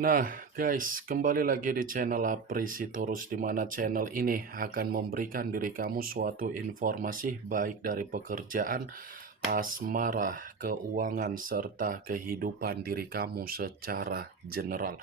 Nah, guys, kembali lagi di channel Aprisitorus, di mana channel ini akan memberikan diri kamu suatu informasi baik dari pekerjaan, asmara, keuangan, serta kehidupan diri kamu secara general.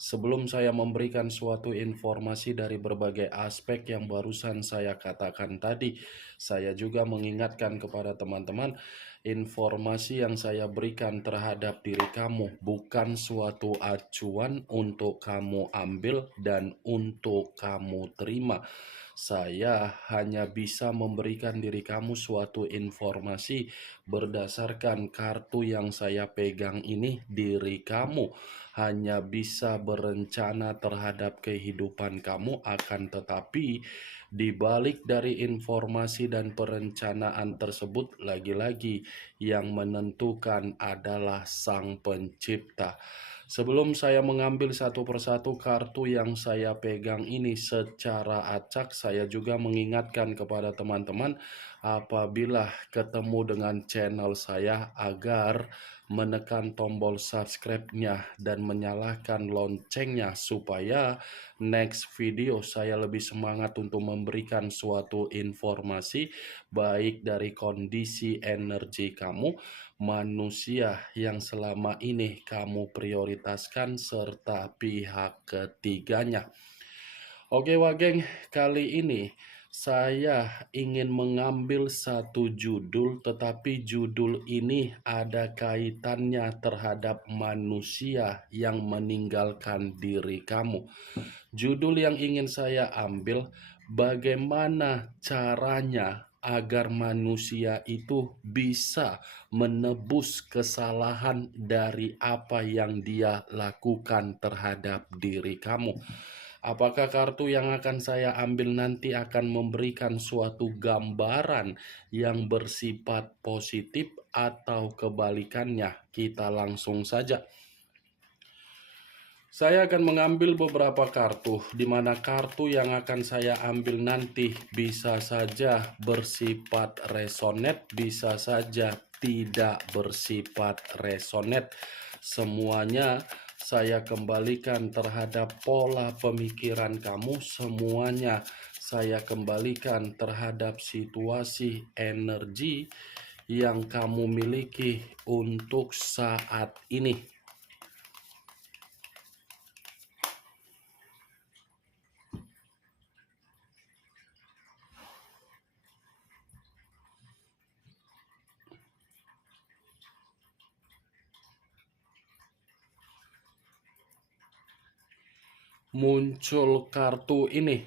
Sebelum saya memberikan suatu informasi dari berbagai aspek yang barusan saya katakan tadi, saya juga mengingatkan kepada teman-teman, informasi yang saya berikan terhadap diri kamu bukan suatu acuan untuk kamu ambil dan untuk kamu terima. Saya hanya bisa memberikan diri kamu suatu informasi berdasarkan kartu yang saya pegang ini. Diri kamu hanya bisa berencana terhadap kehidupan kamu, akan tetapi di balik dari informasi dan perencanaan tersebut, lagi-lagi yang menentukan adalah Sang Pencipta. Sebelum saya mengambil satu persatu kartu yang saya pegang ini secara acak, saya juga mengingatkan kepada teman-teman apabila ketemu dengan channel saya agar menekan tombol subscribe-nya dan menyalakan loncengnya supaya next video saya lebih semangat untuk memberikan suatu informasi baik dari kondisi energi kamu, manusia yang selama ini kamu prioritaskan, serta pihak ketiganya. Oke Wageng, kali ini saya ingin mengambil satu judul, tetapi judul ini ada kaitannya terhadap manusia yang meninggalkan diri kamu. Judul yang ingin saya ambil, bagaimana caranya agar manusia itu bisa menebus kesalahan dari apa yang dia lakukan terhadap diri kamu. Apakah kartu yang akan saya ambil nanti akan memberikan suatu gambaran yang bersifat positif atau kebalikannya? Kita langsung saja. Saya akan mengambil beberapa kartu, di mana kartu yang akan saya ambil nanti bisa saja bersifat resonate, bisa saja tidak bersifat resonate. Semuanya saya kembalikan terhadap pola pemikiran kamu, semuanya saya kembalikan terhadap situasi energi yang kamu miliki untuk saat ini. Muncul kartu ini.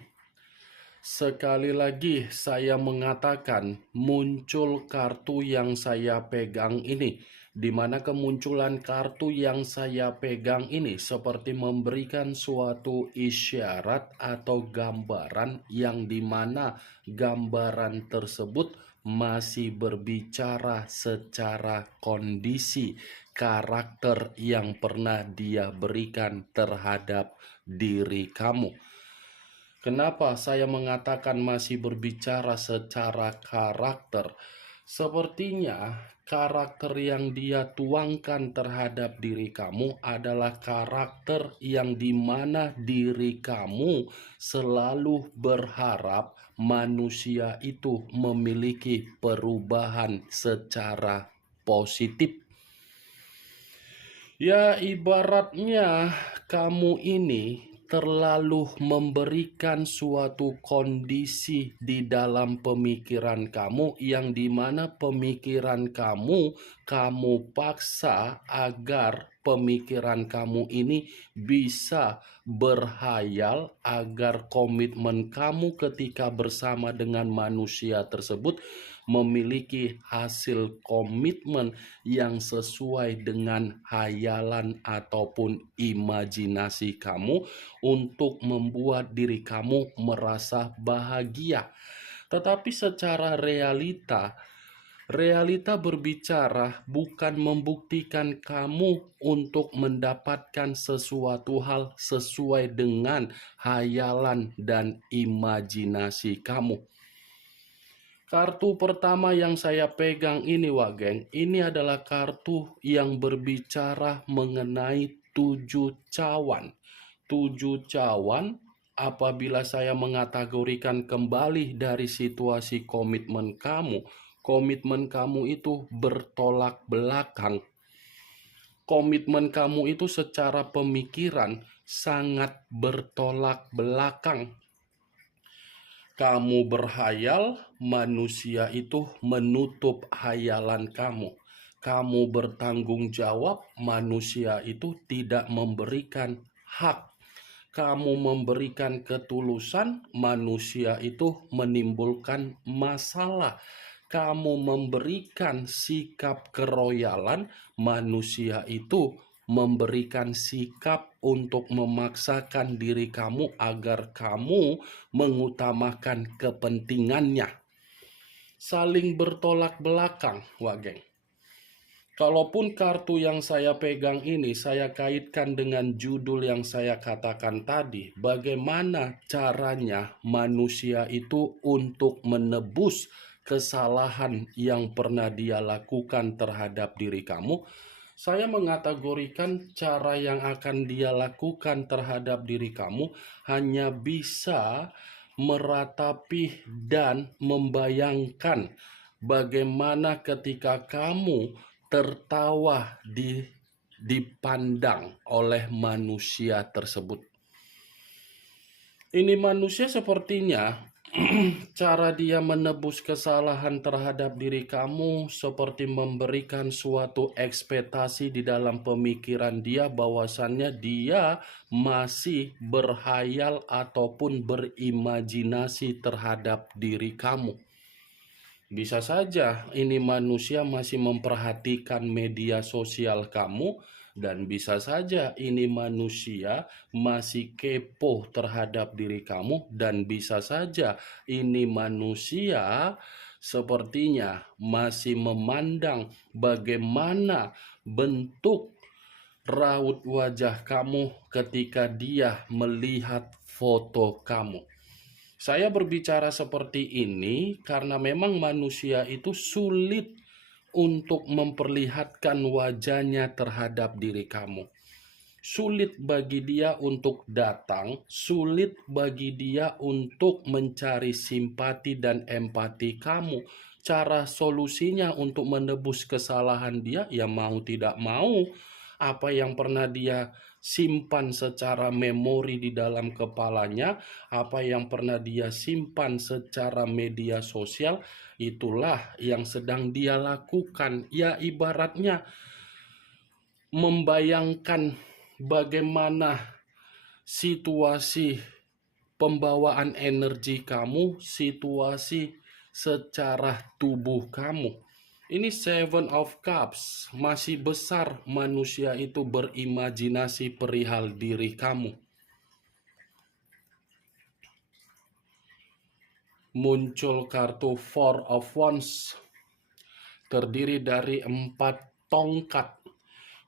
Sekali lagi saya mengatakan muncul kartu yang saya pegang ini, di mana kemunculan kartu yang saya pegang ini seperti memberikan suatu isyarat atau gambaran yang dimana gambaran tersebut masih berbicara secara kondisi karakter yang pernah dia berikan terhadap diri kamu. Kenapa saya mengatakan masih berbicara secara karakter? Sepertinya karakter yang dia tuangkan terhadap diri kamu adalah karakter yang dimana diri kamu selalu berharap manusia itu memiliki perubahan secara positif. Ya, ibaratnya kamu ini terlalu memberikan suatu kondisi di dalam pemikiran kamu yang dimana pemikiran kamu paksa agar pemikiran kamu ini bisa berhayal agar komitmen kamu ketika bersama dengan manusia tersebut memiliki hasil komitmen yang sesuai dengan hayalan ataupun imajinasi kamu untuk membuat diri kamu merasa bahagia. Tetapi secara realita berbicara bukan membuktikan kamu untuk mendapatkan sesuatu hal sesuai dengan hayalan dan imajinasi kamu. Kartu pertama yang saya pegang ini Wageng, ini adalah kartu yang berbicara mengenai 7 cawan. 7 cawan apabila saya mengategorikan kembali dari situasi komitmen kamu itu bertolak belakang. Komitmen kamu itu secara pemikiran sangat bertolak belakang. Kamu berhayal, manusia itu menutup hayalan kamu. Kamu bertanggung jawab, manusia itu tidak memberikan hak. Kamu memberikan ketulusan, manusia itu menimbulkan masalah. Kamu memberikan sikap keroyalan, manusia itu memberikan sikap untuk memaksakan diri kamu agar kamu mengutamakan kepentingannya. Saling bertolak belakang, wah geng. Kalaupun kartu yang saya pegang ini saya kaitkan dengan judul yang saya katakan tadi, bagaimana caranya manusia itu untuk menebus kesalahan yang pernah dia lakukan terhadap diri kamu. Saya mengategorikan cara yang akan dia lakukan terhadap diri kamu hanya bisa meratapi dan membayangkan bagaimana ketika kamu tertawa dipandang oleh manusia tersebut. Ini manusia sepertinya cara dia menebus kesalahan terhadap diri kamu seperti memberikan suatu ekspektasi di dalam pemikiran dia bahwasannya dia masih berhayal ataupun berimajinasi terhadap diri kamu. Bisa saja ini manusia masih memperhatikan media sosial kamu, dan bisa saja ini manusia masih kepo terhadap diri kamu, dan bisa saja ini manusia sepertinya masih memandang bagaimana bentuk raut wajah kamu ketika dia melihat foto kamu. Saya berbicara seperti ini karena memang manusia itu sulit untuk memperlihatkan wajahnya terhadap diri kamu. Sulit bagi dia untuk datang, sulit bagi dia untuk mencari simpati dan empati kamu. Cara solusinya untuk menebus kesalahan dia, ya mau tidak mau, apa yang pernah dia simpan secara memori di dalam kepalanya, apa yang pernah dia simpan secara media sosial, itulah yang sedang dia lakukan. Ya ibaratnya membayangkan bagaimana situasi pembawaan energi kamu, situasi secara tubuh kamu. Ini Seven of Cups, masih besar manusia itu berimajinasi perihal diri kamu. Muncul kartu Four of Wands, terdiri dari 4 tongkat.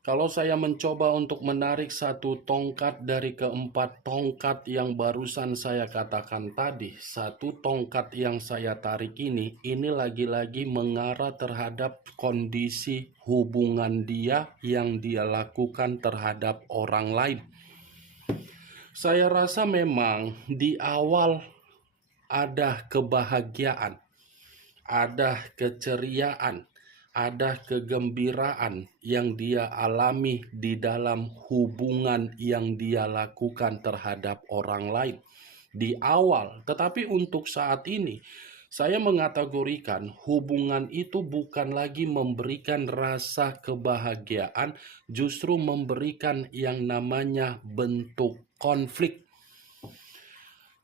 Kalau saya mencoba untuk menarik satu tongkat dari keempat tongkat yang barusan saya katakan tadi, satu tongkat yang saya tarik ini lagi-lagi mengarah terhadap kondisi hubungan dia yang dia lakukan terhadap orang lain. Saya rasa memang di awal ada kebahagiaan, ada keceriaan, ada kegembiraan yang dia alami di dalam hubungan yang dia lakukan terhadap orang lain di awal. Tetapi untuk saat ini, saya mengategorikan hubungan itu bukan lagi memberikan rasa kebahagiaan, justru memberikan yang namanya bentuk konflik.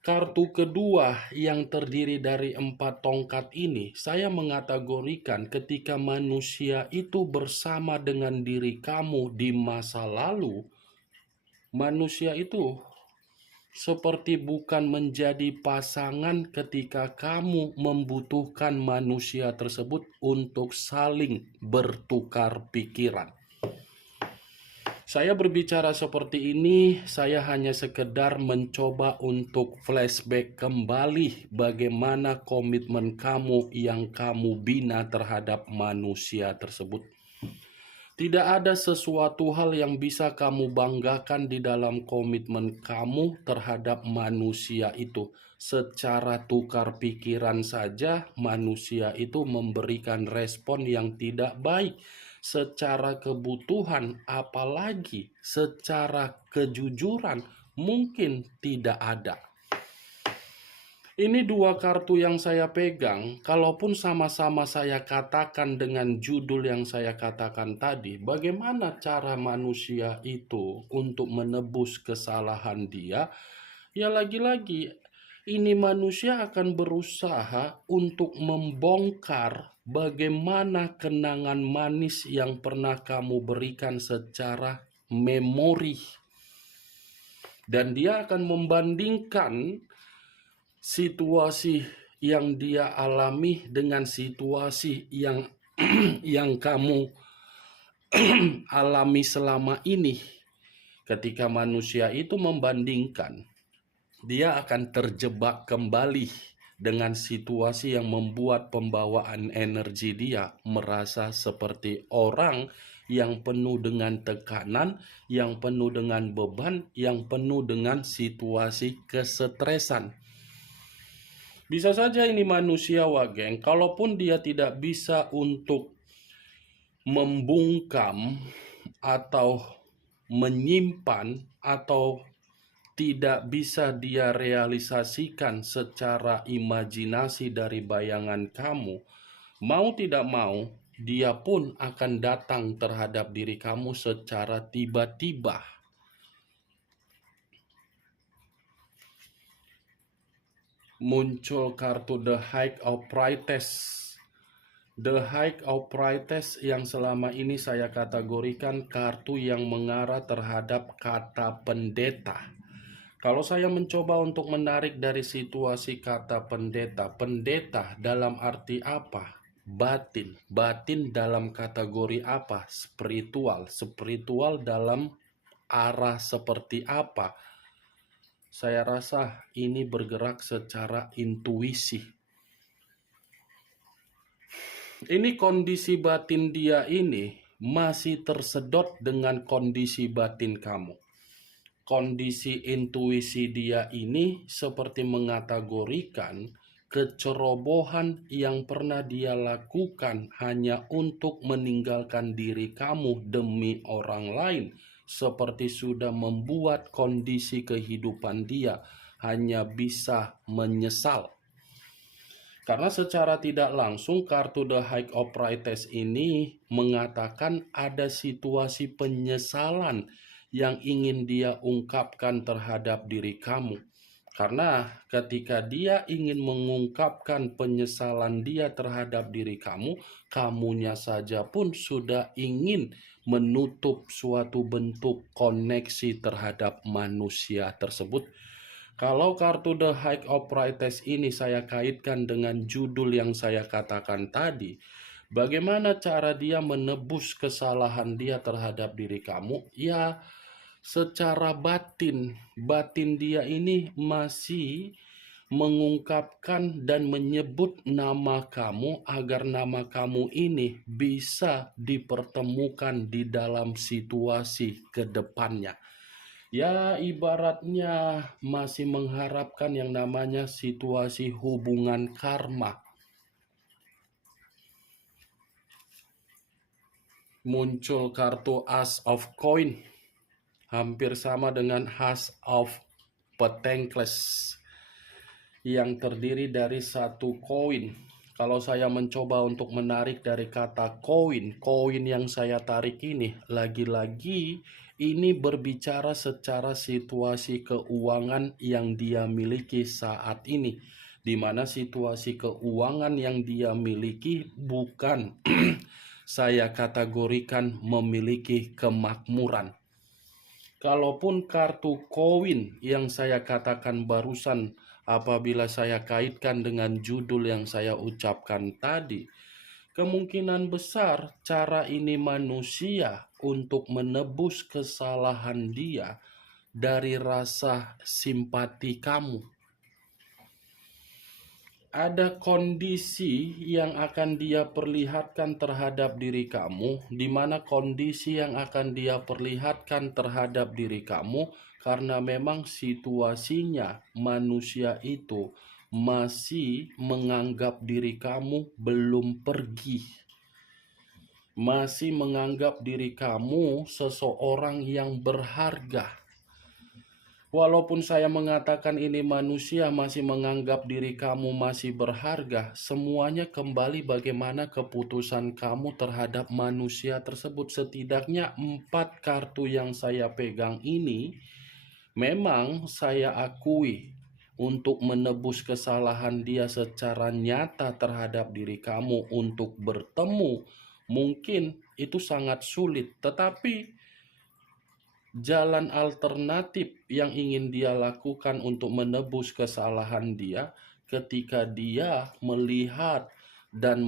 Kartu kedua yang terdiri dari 4 tongkat ini, saya mengategorikan ketika manusia itu bersama dengan diri kamu di masa lalu, manusia itu seperti bukan menjadi pasangan ketika kamu membutuhkan manusia tersebut untuk saling bertukar pikiran. Saya berbicara seperti ini, saya hanya sekedar mencoba untuk flashback kembali bagaimana komitmen kamu yang kamu bina terhadap manusia tersebut. Tidak ada sesuatu hal yang bisa kamu banggakan di dalam komitmen kamu terhadap manusia itu. Secara tukar pikiran saja, manusia itu memberikan respon yang tidak baik. Secara kebutuhan, apalagi secara kejujuran, mungkin tidak ada. Ini dua kartu yang saya pegang, kalaupun sama-sama saya katakan dengan judul yang saya katakan tadi, bagaimana cara manusia itu untuk menebus kesalahan dia? Ya lagi-lagi, ini manusia akan berusaha untuk membongkar bagaimana kenangan manis yang pernah kamu berikan secara memori. Dan dia akan membandingkan situasi yang dia alami dengan situasi yang yang kamu alami selama ini. Ketika manusia itu membandingkan, dia akan terjebak kembali dengan situasi yang membuat pembawaan energi dia merasa seperti orang yang penuh dengan tekanan, yang penuh dengan beban, yang penuh dengan situasi kesetresan. Bisa saja ini manusia, Wageng, kalaupun dia tidak bisa untuk membungkam atau menyimpan atau tidak bisa dia realisasikan secara imajinasi dari bayangan kamu, mau tidak mau dia pun akan datang terhadap diri kamu secara tiba-tiba. Muncul kartu The High of Priestess. The High of Priestess yang selama ini saya kategorikan kartu yang mengarah terhadap kata pendeta. Kalau saya mencoba untuk menarik dari situasi kata pendeta, pendeta dalam arti apa? Batin. Batin dalam kategori apa? Spiritual. Spiritual dalam arah seperti apa? Saya rasa ini bergerak secara intuisi. Ini kondisi batin dia ini masih tersedot dengan kondisi batin kamu. Kondisi intuisi dia ini seperti mengategorikan kecerobohan yang pernah dia lakukan hanya untuk meninggalkan diri kamu demi orang lain, seperti sudah membuat kondisi kehidupan dia hanya bisa menyesal. Karena secara tidak langsung kartu The High of Priestess ini mengatakan ada situasi penyesalan yang ingin dia ungkapkan terhadap diri kamu. Karena ketika dia ingin mengungkapkan penyesalan dia terhadap diri kamu, kamunya saja pun sudah ingin menutup suatu bentuk koneksi terhadap manusia tersebut. Kalau kartu The High of Priestess ini saya kaitkan dengan judul yang saya katakan tadi, bagaimana cara dia menebus kesalahan dia terhadap diri kamu? Ya, secara batin dia ini masih mengungkapkan dan menyebut nama kamu agar nama kamu ini bisa dipertemukan di dalam situasi ke depannya. Ya, ibaratnya masih mengharapkan yang namanya situasi hubungan karma. Muncul kartu Ace of Coin, hampir sama dengan Ace of Pentacles, yang terdiri dari satu koin. Kalau saya mencoba untuk menarik dari kata koin yang saya tarik ini, lagi-lagi ini berbicara secara situasi keuangan yang dia miliki saat ini, di mana situasi keuangan yang dia miliki bukan saya kategorikan memiliki kemakmuran. Kalaupun kartu koin yang saya katakan barusan, apabila saya kaitkan dengan judul yang saya ucapkan tadi, kemungkinan besar cara ini manusia untuk menebus kesalahan dia dari rasa simpati kamu. ada kondisi yang akan dia perlihatkan terhadap diri kamu, di mana kondisi yang akan dia perlihatkan terhadap diri kamu karena memang situasinya manusia itu masih menganggap diri kamu belum pergi, masih menganggap diri kamu seseorang yang berharga. Walaupun saya mengatakan ini manusia masih menganggap diri kamu masih berharga, semuanya kembali bagaimana keputusan kamu terhadap manusia tersebut. Setidaknya 4 kartu yang saya pegang ini memang saya akui untuk menebus kesalahan dia secara nyata terhadap diri kamu untuk bertemu. Mungkin itu sangat sulit, tetapi jalan alternatif yang ingin dia lakukan untuk menebus kesalahan dia ketika dia melihat dan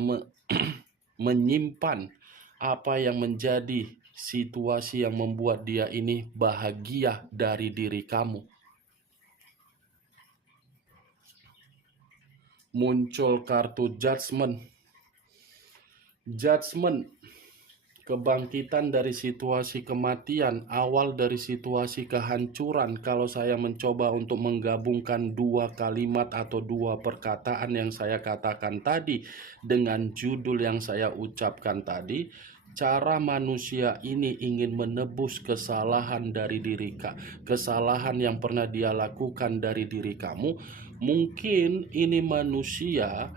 menyimpan apa yang menjadi situasi yang membuat dia ini bahagia dari diri kamu. Muncul kartu judgment. Judgment, kebangkitan dari situasi kematian, awal dari situasi kehancuran. Kalau saya mencoba untuk menggabungkan 2 kalimat atau 2 perkataan yang saya katakan tadi dengan judul yang saya ucapkan tadi, cara manusia ini ingin menebus kesalahan dari kesalahan yang pernah dia lakukan dari diri kamu. Mungkin ini manusia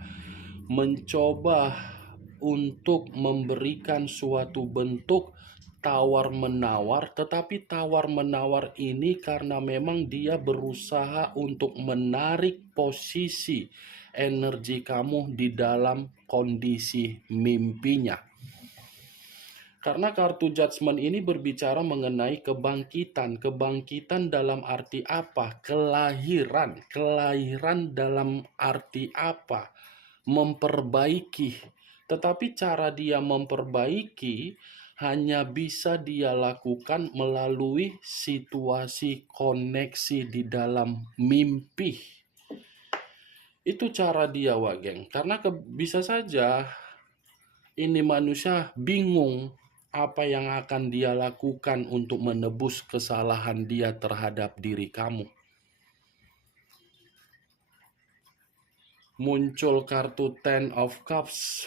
mencoba untuk memberikan suatu bentuk tawar-menawar, tetapi tawar-menawar ini karena memang dia berusaha untuk menarik posisi energi kamu di dalam kondisi mimpinya. Karena kartu judgment ini berbicara mengenai kebangkitan. Kebangkitan dalam arti apa? Kelahiran. Kelahiran dalam arti apa? Memperbaiki. Tetapi cara dia memperbaiki hanya bisa dia lakukan melalui situasi koneksi di dalam mimpi. Itu cara dia, Wageng. Karena bisa saja ini manusia bingung apa yang akan dia lakukan untuk menebus kesalahan dia terhadap diri kamu. Muncul kartu Ten of Cups,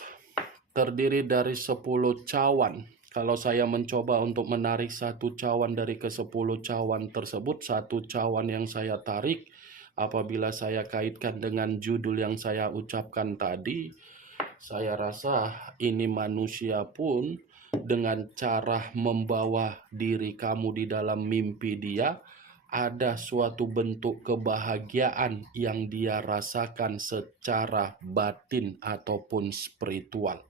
terdiri dari 10 cawan. Kalau saya mencoba untuk menarik 1 cawan dari ke-10 cawan tersebut, 1 cawan yang saya tarik, apabila saya kaitkan dengan judul yang saya ucapkan tadi, saya rasa ini manusia pun dengan cara membawa diri kamu di dalam mimpi dia, ada suatu bentuk kebahagiaan yang dia rasakan secara batin ataupun spiritual.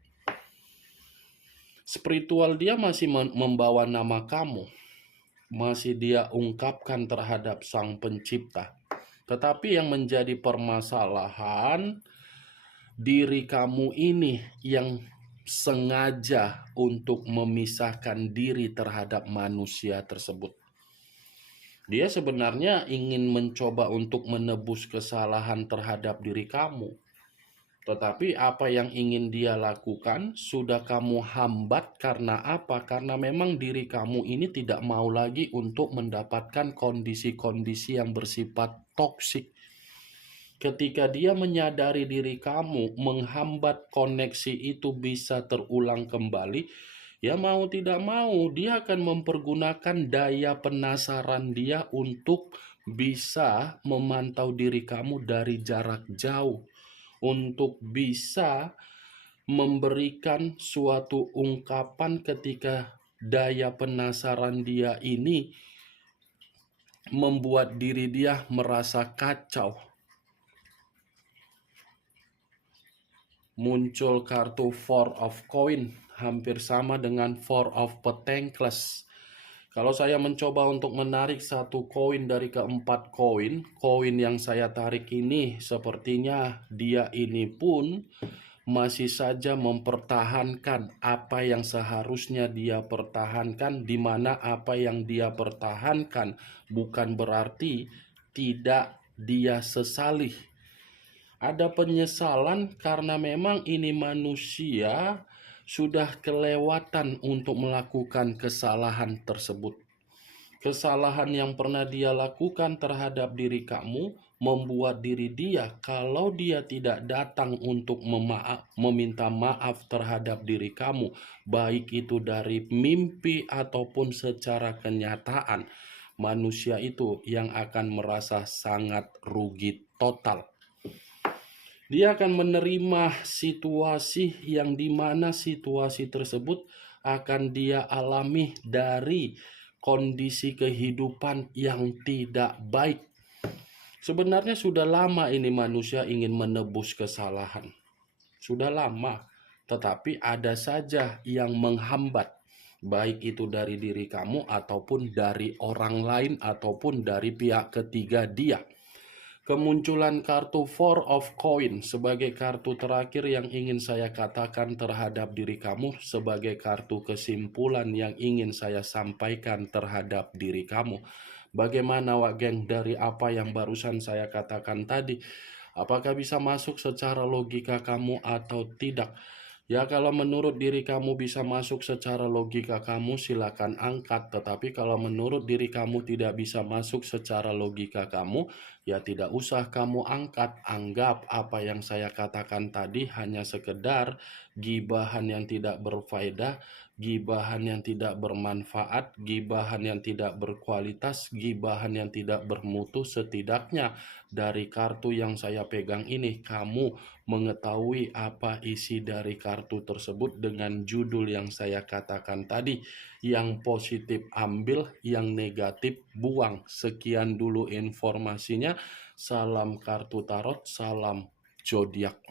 Spiritual dia masih membawa nama kamu, masih dia ungkapkan terhadap Sang Pencipta. Tetapi yang menjadi permasalahan, diri kamu ini yang sengaja untuk memisahkan diri terhadap manusia tersebut. Dia sebenarnya ingin mencoba untuk menebus kesalahan terhadap diri kamu. Tetapi apa yang ingin dia lakukan sudah kamu hambat. Karena apa? Karena memang diri kamu ini tidak mau lagi untuk mendapatkan kondisi-kondisi yang bersifat toksik. Ketika dia menyadari diri kamu menghambat koneksi itu bisa terulang kembali, ya mau tidak mau dia akan mempergunakan daya penasaran dia untuk bisa memantau diri kamu dari jarak jauh, untuk bisa memberikan suatu ungkapan ketika daya penasaran dia ini membuat diri dia merasa kacau. Muncul kartu Four of Coin, hampir sama dengan Four of Pentacles. Kalau saya mencoba untuk menarik 1 koin dari ke-4 koin, koin yang saya tarik ini sepertinya dia ini pun masih saja mempertahankan apa yang seharusnya dia pertahankan, di mana apa yang dia pertahankan bukan berarti tidak dia sesali. Ada penyesalan karena memang ini manusia sudah kelewatan untuk melakukan kesalahan tersebut. Kesalahan yang pernah dia lakukan terhadap diri kamu membuat diri dia, kalau dia tidak datang untuk meminta maaf terhadap diri kamu, baik itu dari mimpi ataupun secara kenyataan, manusia itu yang akan merasa sangat rugi total. Dia akan menerima situasi yang dimana situasi tersebut akan dia alami dari kondisi kehidupan yang tidak baik. Sebenarnya sudah lama ini manusia ingin menebus kesalahan. Sudah lama, tetapi ada saja yang menghambat. Baik itu dari diri kamu ataupun dari orang lain ataupun dari pihak ketiga dia. Kemunculan kartu Four of Coin sebagai kartu terakhir yang ingin saya katakan terhadap diri kamu, sebagai kartu kesimpulan yang ingin saya sampaikan terhadap diri kamu. Bagaimana Wak Geng dari apa yang barusan saya katakan tadi? Apakah bisa masuk secara logika kamu atau tidak? Ya, kalau menurut diri kamu bisa masuk secara logika kamu, silakan angkat. Tetapi kalau menurut diri kamu tidak bisa masuk secara logika kamu, ya tidak usah kamu angkat. Anggap apa yang saya katakan tadi hanya sekedar gibahan yang tidak berfaedah, gibahan yang tidak bermanfaat, gibahan yang tidak berkualitas, gibahan yang tidak bermutu. Setidaknya dari kartu yang saya pegang ini, kamu mengetahui apa isi dari kartu tersebut dengan judul yang saya katakan tadi. Yang positif ambil, yang negatif buang. Sekian dulu informasinya. Salam kartu tarot, salam zodiak.